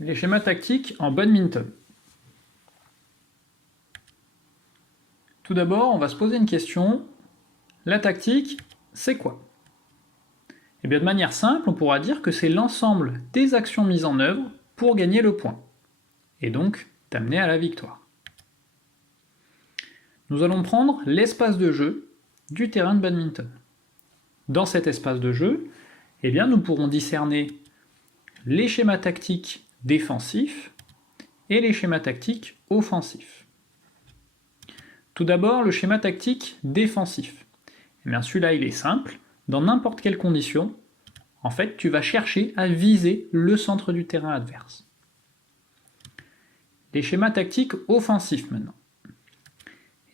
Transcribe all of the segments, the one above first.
Les schémas tactiques en badminton. Tout d'abord, on va se poser une question. La tactique, c'est quoi? Eh bien, de manière simple, on pourra dire que c'est l'ensemble des actions mises en œuvre pour gagner le point, et donc t'amener à la victoire. Nous allons prendre l'espace de jeu du terrain de badminton. Dans cet espace de jeu, eh bien, nous pourrons discerner les schémas tactiques défensifs et les schémas tactiques offensifs. Tout d'abord, le schéma tactique défensif. Eh bien, celui-là, il est simple. Dans n'importe quelle condition, en fait, tu vas chercher à viser le centre du terrain adverse. Les schémas tactiques offensifs maintenant.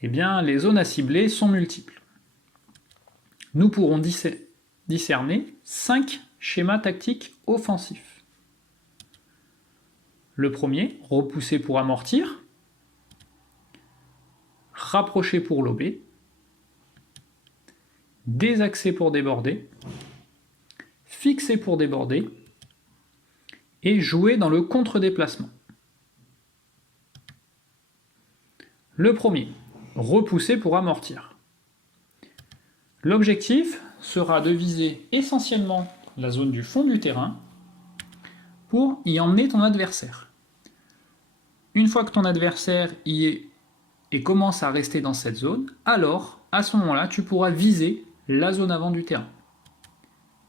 Eh bien, les zones à cibler sont multiples. Nous pourrons discerner 5 schémas tactiques offensifs. Le premier, repousser pour amortir, rapprocher pour lober, désaxer pour déborder, fixer pour déborder, et jouer dans le contre-déplacement. Le premier, repousser pour amortir. L'objectif sera de viser essentiellement la zone du fond du terrain pour y emmener ton adversaire. Une fois que ton adversaire y est et commence à rester dans cette zone, alors à ce moment-là, tu pourras viser la zone avant du terrain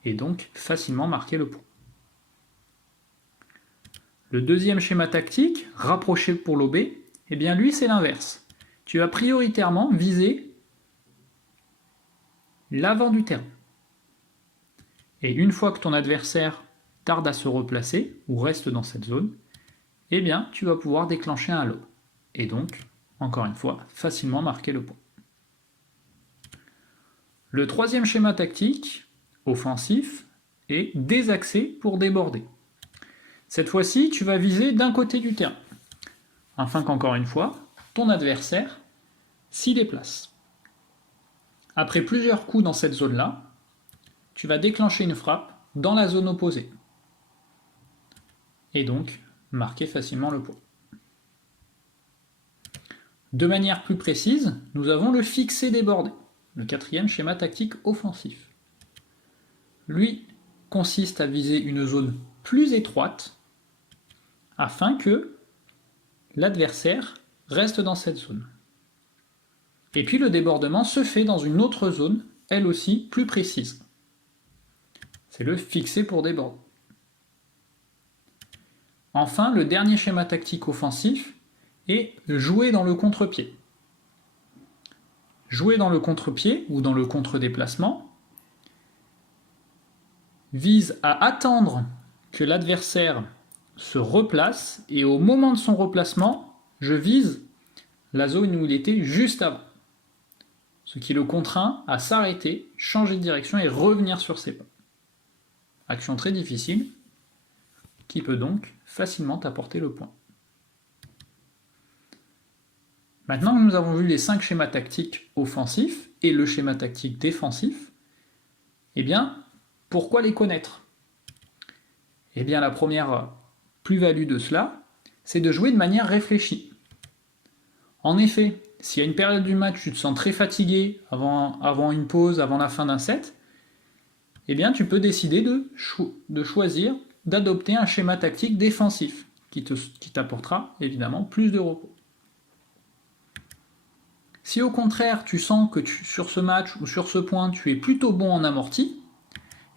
et donc facilement marquer le point. Le deuxième schéma tactique, rapprocher pour lober, eh bien lui c'est l'inverse. Tu vas prioritairement viser l'avant du terrain. Et une fois que ton adversaire tarde à se replacer ou reste dans cette zone, eh bien tu vas pouvoir déclencher un lob. Et donc, encore une fois, facilement marquer le point. Le troisième schéma tactique, offensif, est désaxer pour déborder. Cette fois-ci, tu vas viser d'un côté du terrain, afin qu'encore une fois, ton adversaire s'y déplace. Après plusieurs coups dans cette zone-là, tu vas déclencher une frappe dans la zone opposée. Et donc, marquer facilement le point. De manière plus précise, nous avons le fixer-déborder, le quatrième schéma tactique offensif. Lui consiste à viser une zone plus étroite afin que l'adversaire reste dans cette zone. Et puis le débordement se fait dans une autre zone, elle aussi plus précise. C'est le fixer pour déborder. Enfin, le dernier schéma tactique offensif est jouer dans le contre-pied. Jouer dans le contre-pied ou dans le contre-déplacement vise à attendre que l'adversaire se replace et au moment de son replacement, je vise la zone où il était juste avant. Ce qui le contraint à s'arrêter, changer de direction et revenir sur ses pas. Action très difficile qui peut donc facilement t'apporter le point. Maintenant que nous avons vu les 5 schémas tactiques offensifs et le schéma tactique défensif, eh bien, pourquoi les connaître? Eh bien, la première plus-value de cela, c'est de jouer de manière réfléchie. En effet, si à une période du match tu te sens très fatigué avant une pause, avant la fin d'un set, eh bien, tu peux décider de choisir d'adopter un schéma tactique défensif qui t'apportera évidemment plus de repos. Si au contraire tu sens que sur ce match ou sur ce point tu es plutôt bon en amorti,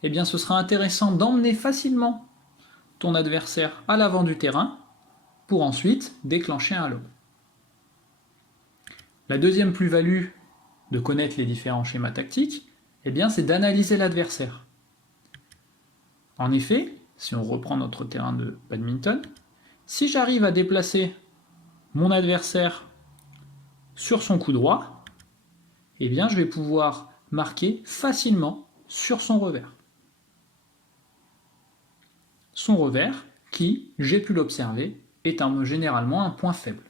eh bien ce sera intéressant d'emmener facilement ton adversaire à l'avant du terrain pour ensuite déclencher un lob. La deuxième plus-value de connaître les différents schémas tactiques, eh bien c'est d'analyser l'adversaire. En effet, si on reprend notre terrain de badminton, si j'arrive à déplacer mon adversaire sur son coup droit, eh bien je vais pouvoir marquer facilement sur son revers. Son revers, qui, j'ai pu l'observer, est généralement un point faible.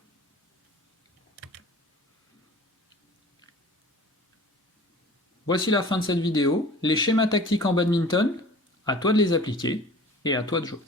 Voici la fin de cette vidéo. Les schémas tactiques en badminton, à toi de les appliquer et à toi de jouer.